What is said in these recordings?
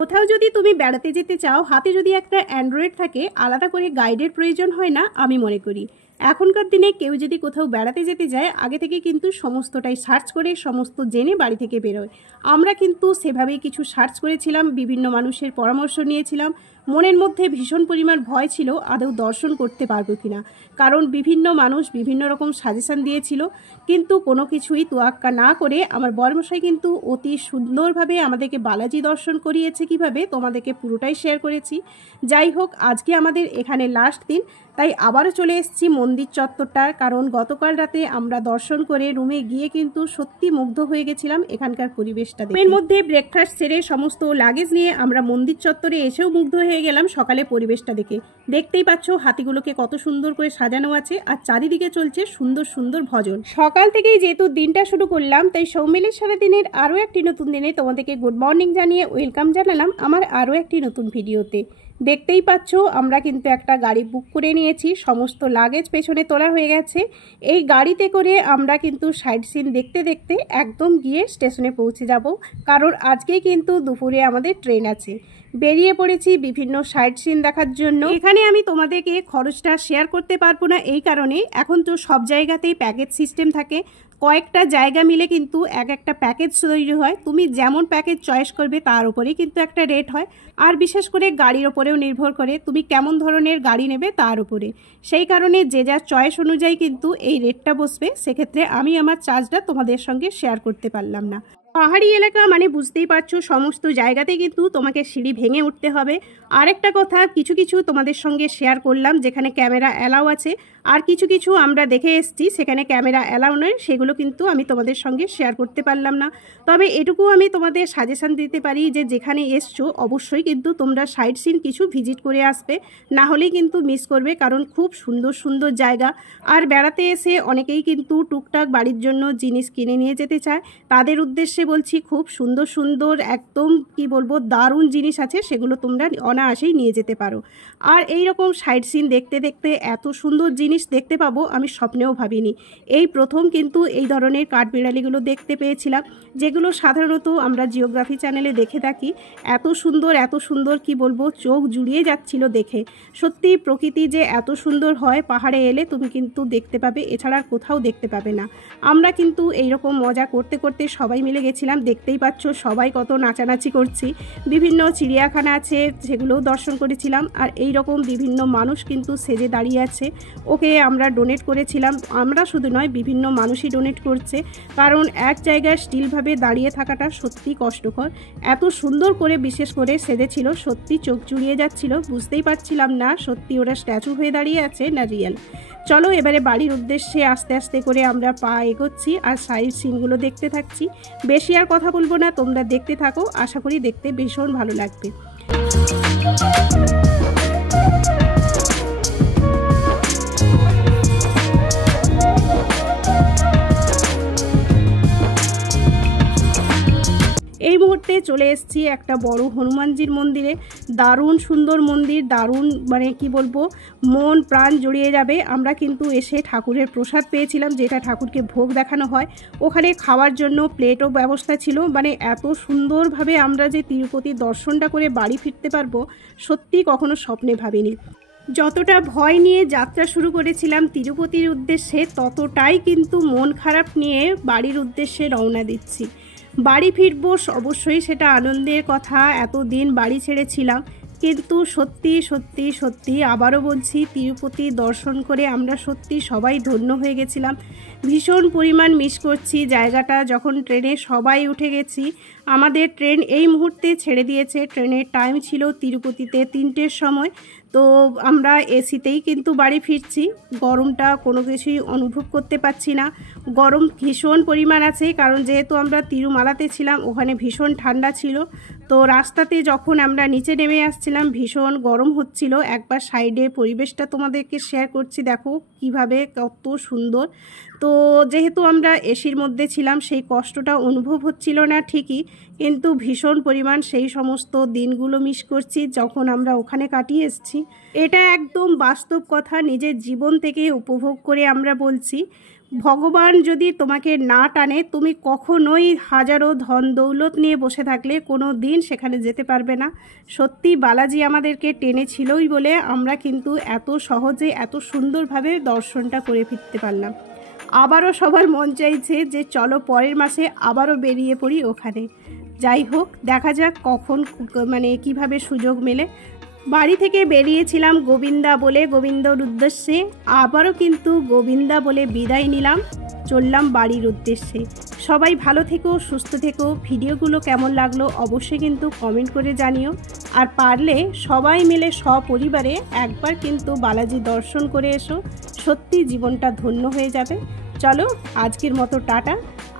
কোথাও যদি তুমি বেড়াতে যেতে চাও, হাতে যদি একটা অ্যান্ড্রয়েড থাকে, আলাদা করে গাইডের প্রয়োজন হয় না আমি মনে করি। এখনকার দিনে কেউ যদি কোথাও বেড়াতে যেতে যায়, আগে থেকে কিন্তু সমস্তটাই সার্চ করে সমস্ত জেনে বাড়ি থেকে বেরোয়। আমরা কিন্তু সেভাবেই কিছু সার্চ করেছিলাম, বিভিন্ন মানুষের পরামর্শ নিয়েছিলাম। মনের মধ্যে ভীষণ পরিমাণ ভয় ছিল আদৌ দর্শন করতে পারবো কিনা, কারণ বিভিন্ন মানুষ বিভিন্ন রকম সাজেশান দিয়েছিল। কিন্তু কোনো কিছুই তোয়াক্কা না করে আমার বরমশাই কিন্তু অতি সুন্দরভাবে আমাদেরকে বালাজি দর্শন করিয়েছে। কিভাবে তোমাদেরকে পুরোটাই শেয়ার করেছি। যাই হোক, আজকে আমাদের এখানে লাস্ট দিন, তাই আবারও চলে এসেছি মন্দির চত্বরটার, কারণ গতকাল রাতে আমরা দর্শন করে রুমে গিয়ে কিন্তু সত্যি মুগ্ধ হয়ে গেছিলাম এখানকার পরিবেশটা দেখে। এর মধ্যে ব্রেকফাস্ট সেরে সমস্ত লাগেজ নিয়ে আমরা মন্দির চত্বরে এসেও মুগ্ধ হয়ে গেলাম সকালে পরিবেশটা দেখে। দেখতেই পাচ্ছ হাতিগুলোকে কত সুন্দর করে সাজানো আছে, আর চারিদিকে চলছে সুন্দর সুন্দর ভজন। সকাল থেকেই যেহেতু দিনটা শুরু করলাম, তাই সৌমিলের সারাদিনের আরও একটি নতুন দিনে তোমাদেরকে গুড মর্নিং জানিয়ে ওয়েলকাম জানালাম আমার আরও একটি নতুন ভিডিওতে। দেখতেই পাচ্ছ আমরা কিন্তু একটা গাড়ি বুক করে নিয়েছি, সমস্ত লাগেজ পেছনে তোলা হয়ে গেছে। এই গাড়িতে করে আমরা কিন্তু সাইড সিন দেখতে দেখতে একদম গিয়ে স্টেশনে পৌঁছে যাব, কারণ আজকেই কিন্তু দুপুরে আমাদের ট্রেন আছে। বেরিয়ে পড়েছি বিভিন্ন সাইড সিন দেখার জন্য। এখানে আমি তোমাদেরকে খরচটা শেয়ার করতে পারবো না, এই কারণে এখন তো সব জায়গাতেই প্যাকেজ সিস্টেম থাকে। কয়েকটা জায়গা মিলে কিন্তু একটা প্যাকেজ তৈরি হয়। তুমি যেমন প্যাকেজ চয়েস করবে তার উপরেই কিন্তু একটা রেট হয়, আর বিশেষ করে গাড়ির ওপরেও নির্ভর করে তুমি কেমন ধরনের গাড়ি নেবে তার উপরে। সেই কারণে যে যার চয়েস অনুযায়ী কিন্তু এই রেটটা বসবে। সেক্ষেত্রে আমি আমার চার্জটা তোমাদের সঙ্গে শেয়ার করতে পারলাম না। পাহাড়ি এলাকা মানে বুঝতেই পারছো, সমস্ত জায়গাতে কিন্তু তোমাকে সিঁড়ি ভেঙে উঠতে হবে। আরেকটা কথা, কিছু কিছু তোমাদের সঙ্গে শেয়ার করলাম যেখানে ক্যামেরা অ্যালাউ আছে, আর কিছু কিছু আমরা দেখে এসেছি সেখানে ক্যামেরা অ্যালাউ নয়, সেগুলো কিন্তু আমি তোমাদের সঙ্গে শেয়ার করতে পারলাম না। তবে এটুকু আমি তোমাদের সাজেশান দিতে পারি যে যেখানে এসছো অবশ্যই কিন্তু তোমরা সাইড সিন কিছু ভিজিট করে আসবে, না হলেই কিন্তু মিস করবে, কারণ খুব সুন্দর সুন্দর জায়গা। আর বেড়াতে এসে অনেকেই কিন্তু টুকটাক বাড়ির জন্য জিনিস কিনে নিয়ে যেতে চায়, তাদের উদ্দেশ্যে বলছি খুব সুন্দর সুন্দর একদম কি বলবো দারুণ জিনিস আছে, সেগুলো তোমরা অনায়াসেই নিয়ে যেতে পারো। আর এই রকম সাইড সিন দেখতে দেখতে এত সুন্দর জিনিস দেখতে পাবো আমি স্বপ্নেও ভাবিনি। এই প্রথম কিন্তু এই ধরনের কাঠবিড়ালিগুলো দেখতে পেয়েছিলাম, যেগুলো সাধারণত আমরা জিওগ্রাফি চ্যানেলে দেখে থাকি। এত সুন্দর কি বলবো, চোখ জুড়িয়ে যাচ্ছিল দেখে। সত্যি প্রকৃতি যে এত সুন্দর হয়, পাহাড়ে এলে তুমি কিন্তু দেখতে পাবে, এছাড়া আর কোথাও দেখতে পাবে না। আমরা কিন্তু এইরকম মজা করতে করতে সবাই মিলে গেছিলাম। দেখতেই পাচ্ছ সবাই কত নাচানাচি করছি। বিভিন্ন চিড়িয়াখানা আছে সেগুলোও দর্শন করেছিলাম, আর এই রকম বিভিন্ন মানুষ কিন্তু সেজে দাঁড়িয়ে আছে। ওকে আমরা ডোনেট করেছিলাম, আমরা শুধু নয় বিভিন্ন মানুষই ডোনেট করছে, কারণ এক জায়গায় স্টিলভাবে দাঁড়িয়ে থাকাটা সত্যি কষ্টকর। এত সুন্দর করে বিশেষ করে সেজেছিল, সত্যি চোখ জুড়িয়ে যাচ্ছিল, বুঝতেই পারছিলাম না সত্যি ওরা স্ট্যাচু হয়ে দাঁড়িয়ে আছে না রিয়েল। চলো এবারে বাড়ির উদ্দেশ্যে আস্তে আস্তে করে আমরা পা এগোচ্ছি আর সাইড সিনগুলো দেখতে থাকছি। বেশি আর কথা বলবো না, তোমরা দেখতে থাকো, আশা করি দেখতে ভীষণ ভালো লাগবে। এই মুহূর্তে চলে এসেছি একটা বড় হনুমানজির মন্দিরে। দারুণ সুন্দর মন্দির, দারুণ মানে কি বলবো, মন প্রাণ জড়িয়ে যাবে। আমরা কিন্তু এসে ঠাকুরের প্রসাদ পেয়েছিলাম, যেটা ঠাকুরকে ভোগ দেখানো হয়। ওখানে খাওয়ার জন্য প্লেটও ব্যবস্থা ছিল। মানে এত সুন্দরভাবে আমরা যে তিরুপতি দর্শনটা করে বাড়ি ফিরতে পারবো সত্যি কখনো স্বপ্নে ভাবিনি। যতটা ভয় নিয়ে যাত্রা শুরু করেছিলাম তিরুপতির উদ্দেশ্যে, ততটাই কিন্তু মন খারাপ নিয়ে বাড়ির উদ্দেশ্যে রওনা দিচ্ছি। বাড়ি ফিরবো অবশ্যই, সেটা আনন্দের কথা, এতদিন বাড়ি ছেড়েছিলাম। কিন্তু সত্যি সত্যি সত্যি আবারও বলছি, তিরুপতি দর্শন করে আমরা সত্যি সবাই ধন্য হয়ে গেছিলাম। ভীষণ পরিমাণ মিস করছি জায়গাটা। যখন ট্রেনে সবাই উঠে গেছি, আমাদের ট্রেন এই মুহূর্তে ছেড়ে দিয়েছে। ট্রেনের টাইম ছিল তিরুপতিতে 3টের সময়, তো আমরা এসিতেই কিন্তু বাড়ি ফিরছি। গরমটা কোনো কিছুই অনুভব করতে পারছি না, গরম ভীষণ পরিমাণ আছে, কারণ যেহেতু আমরা তিরুমালাতে ছিলাম ওখানে ভীষণ ঠান্ডা ছিল। তো রাস্তাতে যখন আমরা নিচে নেমে আসছিলাম ভীষণ গরম হচ্ছিল। একবার সাইডে পরিবেশটা তোমাদেরকে শেয়ার করছি, দেখো কিভাবে কত সুন্দর। তো যেহেতু আমরা এসির মধ্যে ছিলাম সেই কষ্টটা অনুভব হচ্ছিল না ঠিকই, কিন্তু ভীষণ পরিমাণ সেই সমস্ত দিনগুলো মিস করছি যখন আমরা ওখানে কাটিয়ে এসেছি। এটা একদম বাস্তব কথা, নিজের জীবন থেকে উপভোগ করে আমরা বলছি। ভগবান যদি তোমাকে না টানে, তুমি কখনোই হাজারো ধন দৌলত নিয়ে বসে থাকলে কোনো দিন সেখানে যেতে পারবে না। সত্যি বালাজি আমাদেরকে টেনেছিলই বলে আমরা কিন্তু এত সহজে এত সুন্দরভাবে দর্শনটা করে ফিরতে পারলাম। আবারও সবার মন চাইছে যে চলো পরের মাসে আবারও বেরিয়ে পড়ি ওখানে। যাই হোক, দেখা যাক কখন কিভাবে সুযোগ মেলে। বাড়ি থেকে বেরিয়েছিলাম গোবিন্দা বলে, গোবিন্দর উদ্দেশ্যে, আবারও কিন্তু গোবিন্দা বলে বিদায় নিলাম, চললাম বাড়ির উদ্দেশ্যে। সবাই ভালো থেকো, সুস্থ থেকো। ভিডিওগুলো কেমন লাগলো অবশ্যই কিন্তু কমেন্ট করে জানিও। আর পারলে সবাই মিলে সপরিবারে একবার কিন্তু বালাজি দর্শন করে এসো, সত্যি জীবনটা ধন্য হয়ে যাবে। চলো আজকের মতো টাটা।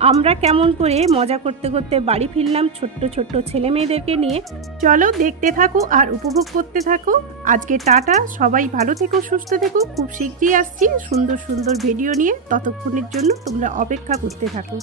আমরা কেমন করে মজা করতে করতে বাড়ি ফিরলাম ছোট্ট ছোট্ট ছেলে মেয়েদেরকে নিয়ে। চলো দেখতে থাকো আর উপভোগ করতে থাকো। আজকে টাটা, সবাই ভালো থেকো, সুস্থ থেকো। খুব শীঘ্রই আসছি সুন্দর সুন্দর ভিডিও নিয়ে, ততক্ষণের জন্য তোমরা অপেক্ষা করতে থাকো।